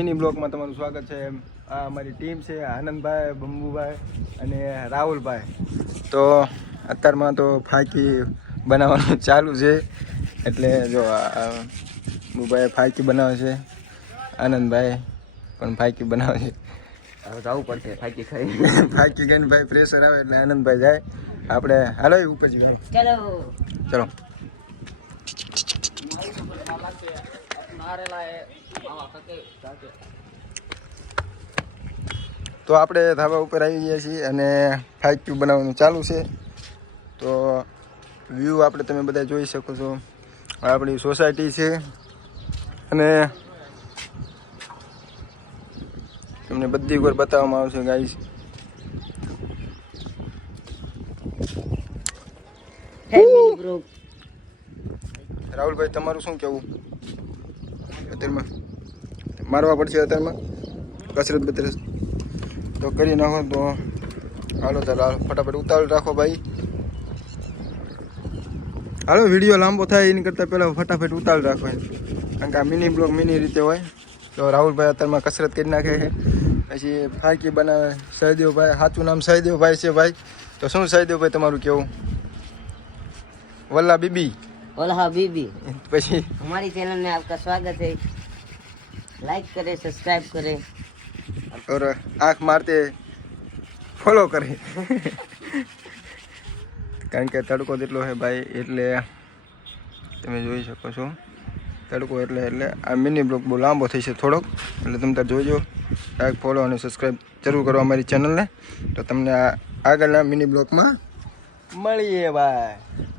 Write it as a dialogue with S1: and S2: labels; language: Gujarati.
S1: મિની બ્લોકમાં તમારું સ્વાગત છે. આ અમારી ટીમ છે આનંદભાઈ બંબુભાઈ અને રાહુલભાઈ. તો અત્યારમાં તો ફાકી બનાવવાનું ચાલુ છે. એટલે જો આ બંબુભાઈ ફાકી બનાવે છે આનંદભાઈ પણ ફાકી બનાવે છે.
S2: હવે જવું પડશે ફાકી ખાઈ.
S1: ફાકી ખાઈને ભાઈ પ્રેશર આવે એટલે આનંદભાઈ જાય. આપણે હાલો ઉપરજી
S2: ચલો.
S1: ચલો. તો આપણે ધાબા ઉપર આવી ગયા છીએ અને ફાઈવ ક્યુબ બનાવવાનું ચાલુ છે. તો વ્યૂ આપણે તમે બધા જોઈ શકો છો. આપણી સોસાયટી છે. અને તમને બધી ઉપર બતાવવામાં આવશે ગાઈસ રાહુલભાઈ તમારું શું કહેવું અત્યારમાં? મારવા પડશે અત્યારમાં. કસરત બતરત તો કરી નાખો તો હાલો ચાલો હાલો ફટાફટ ઉતાવળ રાખો ભાઈ. હાલો વીડિયો લાંબો થાય એની કરતાં પહેલાં ફટાફટ ઉતાવળ રાખો કારણ કે આ મિની બ્લોક મિની રીતે હોય. તો રાહુલભાઈ અત્યારમાં કસરત કરી નાખે છે. પછી ફાંકી બનાવે સહદેવભાઈ સાચું નામ સહદેવભાઈ છે ભાઈ. તો શું સહદેવભાઈ તમારું કેવું? વલ્લા બીબી.
S2: વલ્લા બીબી.
S1: પછી
S2: અમારી ચેનલને આપકા સ્વાગત છે. લાઈક કરે સબસ્ક્રાઇબ કરે.
S1: और આંખ મારતે ફોલો કરી કારણ કે તડકો જેટલો છે ભાઈ એટલે તમે જોઈ શકો છો તડકો એટલે એટલે આ મિની બ્લોક બહુ લાંબો થઈ છે થોડોક એટલે તમે ત્યારે જોઈજો લાઈક ફોલો અને સબસ્ક્રાઈબ જરૂર કરો અમારી ચેનલને તો તમને આગળના મિની બ્લોકમાં મળીએ ભાઈ